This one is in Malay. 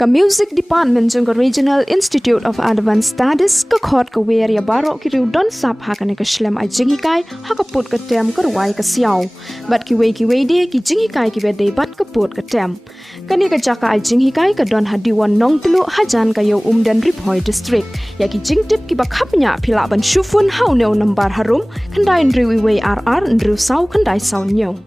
Ka Music Department jung ka Regional Institute of Advanced Studies ka khot ka weria baro ki riu don sap ha ka ne ka shlem ai jingi kai ha ka put ka tem ka ruai ka siaw bat ki wei de ki jingi kai ki be de bat ka put ka tem kani ka jaka ai jingi kai ka don ha diwan nong tulu hajan ka yo Umran Riphoi district ya ki jing tip ki ba khapnya phila ban shufun hau neu number harum khandai riu Uwei RR riu sau khandai sau nyau